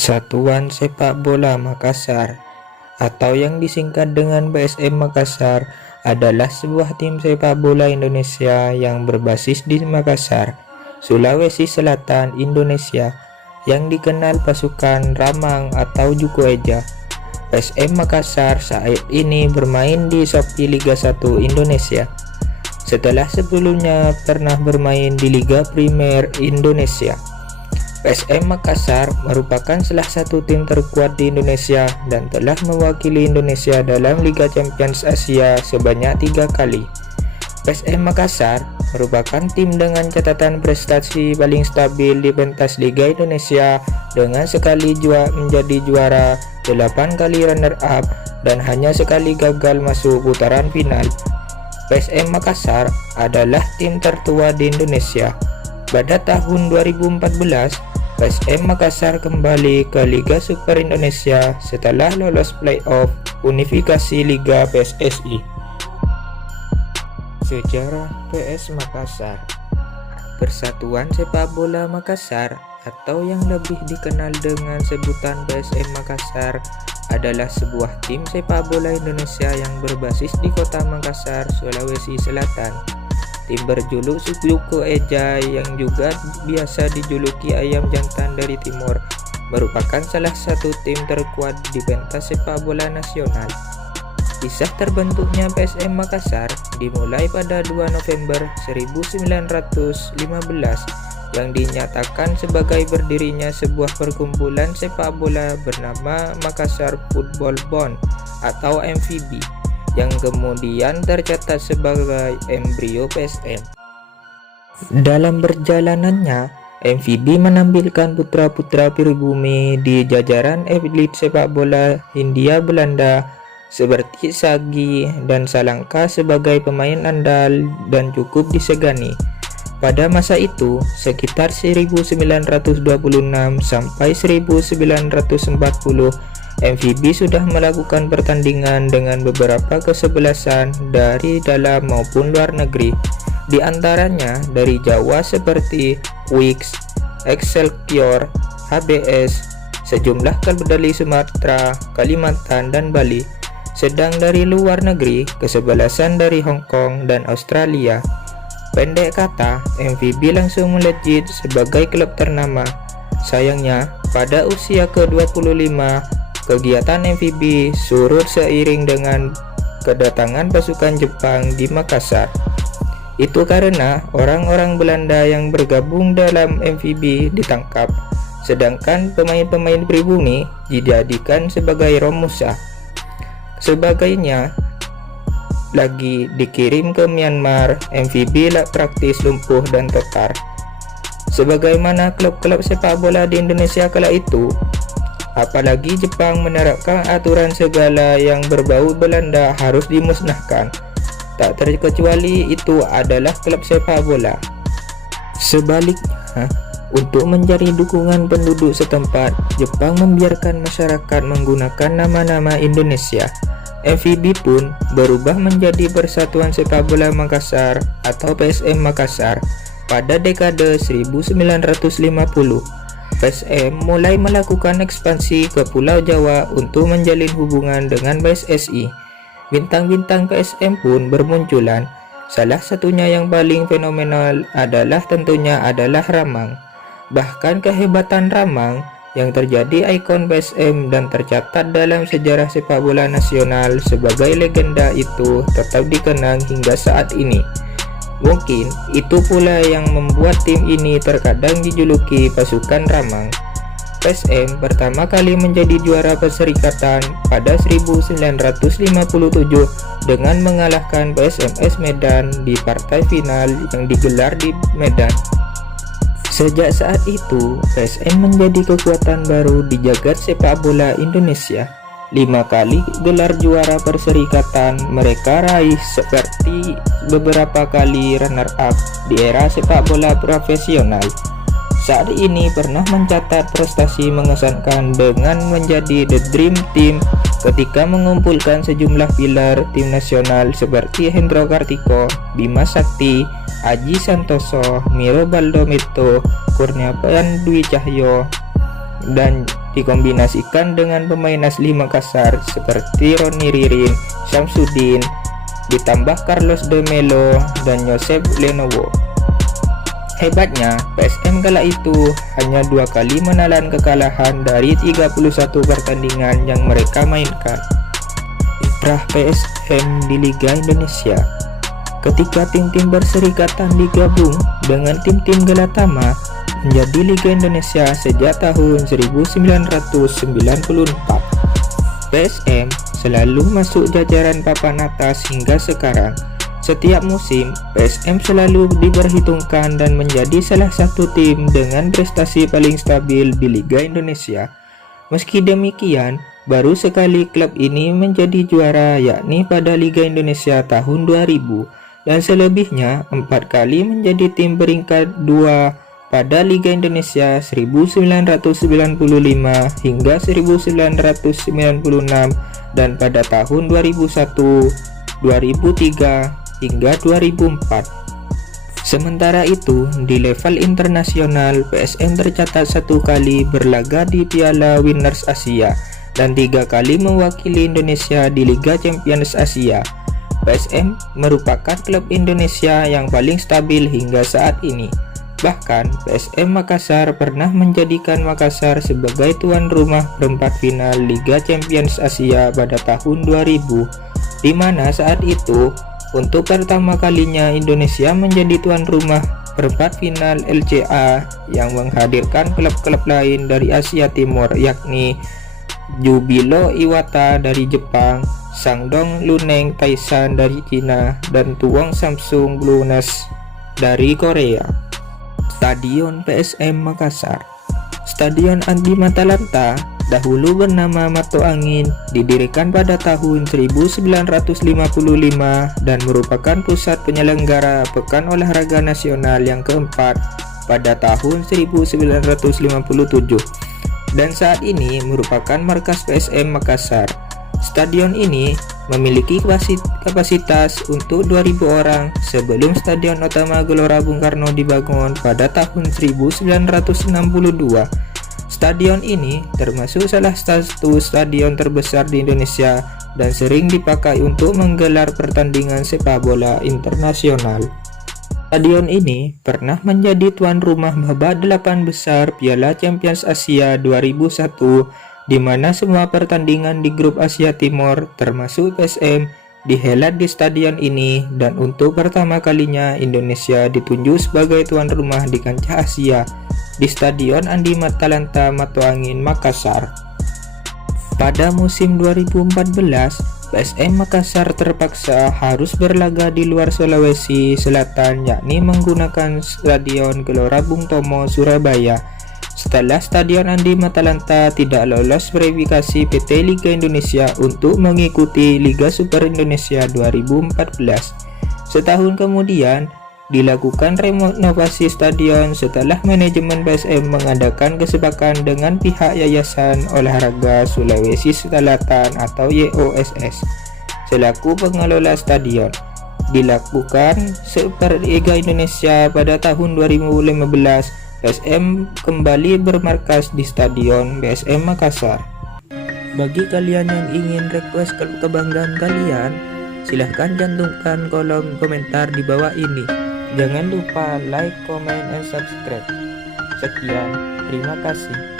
Satuan Sepak Bola Makassar atau yang disingkat dengan PSM Makassar adalah sebuah tim sepak bola Indonesia yang berbasis di Makassar, Sulawesi Selatan, Indonesia, yang dikenal pasukan Ramang atau Juku Eja. PSM Makassar saat ini bermain di Shopee Liga 1 Indonesia, setelah sebelumnya pernah bermain di Liga Primer Indonesia. PSM Makassar merupakan salah satu tim terkuat di Indonesia dan telah mewakili Indonesia dalam Liga Champions Asia sebanyak 3 kali. PSM Makassar merupakan tim dengan catatan prestasi paling stabil di pentas Liga Indonesia dengan sekali menjadi juara, 8 kali runner up, dan hanya sekali gagal masuk putaran final. PSM Makassar adalah tim tertua di Indonesia. Pada tahun 2014, PSM Makassar kembali ke Liga Super Indonesia setelah lolos playoff unifikasi Liga PSSI. Sejarah PS Makassar. Persatuan Sepak Bola Makassar atau yang lebih dikenal dengan sebutan PSM Makassar adalah sebuah tim sepak bola Indonesia yang berbasis di kota Makassar, Sulawesi Selatan. Tim berjuluk Juku Eja yang juga biasa dijuluki ayam jantan dari timur merupakan salah satu tim terkuat di pentas sepak bola nasional. Kisah terbentuknya PSM Makassar dimulai pada 2 November 1915 yang dinyatakan sebagai berdirinya sebuah perkumpulan sepak bola bernama Makassar Football Bond atau MVB, yang kemudian tercatat sebagai embrio PSM. Dalam perjalanannya, MVB menampilkan putra-putra pribumi di jajaran elit sepak bola Hindia Belanda seperti Sagi dan Salangka sebagai pemain andal dan cukup disegani. Pada masa itu, sekitar 1926 sampai 1940, MVB sudah melakukan pertandingan dengan beberapa kesebelasan dari dalam maupun luar negeri, di antaranya dari Jawa seperti Wix, Excelsior, HBS, sejumlah klub dari Sumatera, Kalimantan, dan Bali. Sedang dari luar negeri, kesebelasan dari Hong Kong dan Australia. Pendek kata, MVB langsung melejit sebagai klub ternama. Sayangnya, pada usia ke-25, kegiatan MVB surut seiring dengan kedatangan pasukan Jepang di Makassar. Itu karena orang-orang Belanda yang bergabung dalam MVB ditangkap, sedangkan pemain-pemain pribumi dijadikan sebagai romusa. Sebagainya lagi dikirim ke Myanmar, MVB praktis lumpuh dan tetar. Sebagaimana klub-klub sepak bola di Indonesia kala itu, apalagi Jepang menerapkan aturan segala yang berbau Belanda harus dimusnahkan. Tak terkecuali itu adalah klub sepak bola. Sebaliknya, untuk mencari dukungan penduduk setempat, Jepang membiarkan masyarakat menggunakan nama-nama Indonesia. MVB pun berubah menjadi Persatuan Sepak Bola Makassar atau PSM Makassar pada dekade 1950. PSM mulai melakukan ekspansi ke Pulau Jawa untuk menjalin hubungan dengan PSSI. Bintang-bintang PSM pun bermunculan. Salah satunya yang paling fenomenal tentunya adalah Ramang. Bahkan kehebatan Ramang yang terjadi ikon PSM dan tercatat dalam sejarah sepak bola nasional sebagai legenda itu tetap dikenang hingga saat ini. Mungkin itu pula yang membuat tim ini terkadang dijuluki pasukan Ramang. PSM pertama kali menjadi juara perserikatan pada 1957 dengan mengalahkan PSMS Medan di partai final yang digelar di Medan. Sejak saat itu, PSM menjadi kekuatan baru di jagat sepak bola Indonesia. 5 kali gelar juara perserikatan mereka raih, seperti beberapa kali runner up di era sepak bola profesional. Saat ini pernah mencatat prestasi mengesankan dengan menjadi The Dream Team ketika mengumpulkan sejumlah pilar tim nasional seperti Hendro Kartiko, Bima Sakti, Aji Santoso, Miro Baldomito, Kurniawan Dwi Cahyo, dan dikombinasikan dengan pemain asli Makassar seperti Roni Ririn, Syamsuddin, ditambah Carlos de Melo dan Josep Lenovo. Hebatnya, PSM kala itu hanya 2 kali menelan kekalahan dari 31 pertandingan yang mereka mainkan. Kiprah PSM di Liga Indonesia. Ketika tim-tim berserikatan digabung dengan tim-tim Galatama menjadi Liga Indonesia sejak tahun 1994, PSM selalu masuk jajaran papan atas hingga sekarang. Setiap musim, PSM selalu diperhitungkan dan menjadi salah satu tim dengan prestasi paling stabil di Liga Indonesia. Meski demikian, baru sekali klub ini menjadi juara, yakni pada Liga Indonesia tahun 2000, dan selebihnya 4 kali menjadi tim peringkat 2 pada Liga Indonesia 1995 hingga 1996 dan pada tahun 2001, 2003, hingga 2004. Sementara itu, di level internasional, PSM tercatat 1 kali berlaga di Piala Winners Asia dan 3 kali mewakili Indonesia di Liga Champions Asia. PSM merupakan klub Indonesia yang paling stabil hingga saat ini. Bahkan, PSM Makassar pernah menjadikan Makassar sebagai tuan rumah perempat final Liga Champions Asia pada tahun 2000, di mana saat itu untuk pertama kalinya Indonesia menjadi tuan rumah perempat final LCA yang menghadirkan klub-klub lain dari Asia Timur, yakni Jubilo Iwata dari Jepang, Sangdong Luneng Taishan dari Cina, dan Tuwong Samsung Blues dari Korea. Stadion PSM Makassar. Stadion Andi Matalanta, dahulu bernama Mato Angin, didirikan pada tahun 1955 dan merupakan pusat penyelenggara Pekan Olahraga Nasional yang keempat pada tahun 1957 dan saat ini merupakan markas PSM Makassar. Stadion ini memiliki kapasitas untuk 2.000 orang sebelum Stadion Utama Gelora Bung Karno dibangun pada tahun 1962. Stadion ini termasuk salah satu stadion terbesar di Indonesia dan sering dipakai untuk menggelar pertandingan sepak bola internasional. Stadion ini pernah menjadi tuan rumah babak 8 besar Piala Champions Asia 2001, di mana semua pertandingan di grup Asia Timur termasuk PSM dihelat di stadion ini, dan untuk pertama kalinya Indonesia ditunjuk sebagai tuan rumah di kancah Asia di Stadion Andi Matalanta Mato Angin Makassar. Pada musim 2014, PSM Makassar terpaksa harus berlaga di luar Sulawesi Selatan, yakni menggunakan Stadion Gelora Bung Tomo Surabaya setelah Stadion Andi Matalanta tidak lolos verifikasi PT Liga Indonesia untuk mengikuti Liga Super Indonesia 2014. Setahun kemudian dilakukan renovasi stadion setelah manajemen PSM mengadakan kesepakatan dengan pihak Yayasan Olahraga Sulawesi Selatan atau YOSS selaku pengelola stadion. Dilakukan Super Liga Indonesia pada tahun 2015, PSM kembali bermarkas di Stadion PSM Makassar. Bagi kalian yang ingin request klub kebanggaan kalian, silahkan cantumkan kolom komentar di bawah ini. Jangan lupa like, comment, and subscribe. Sekian, terima kasih.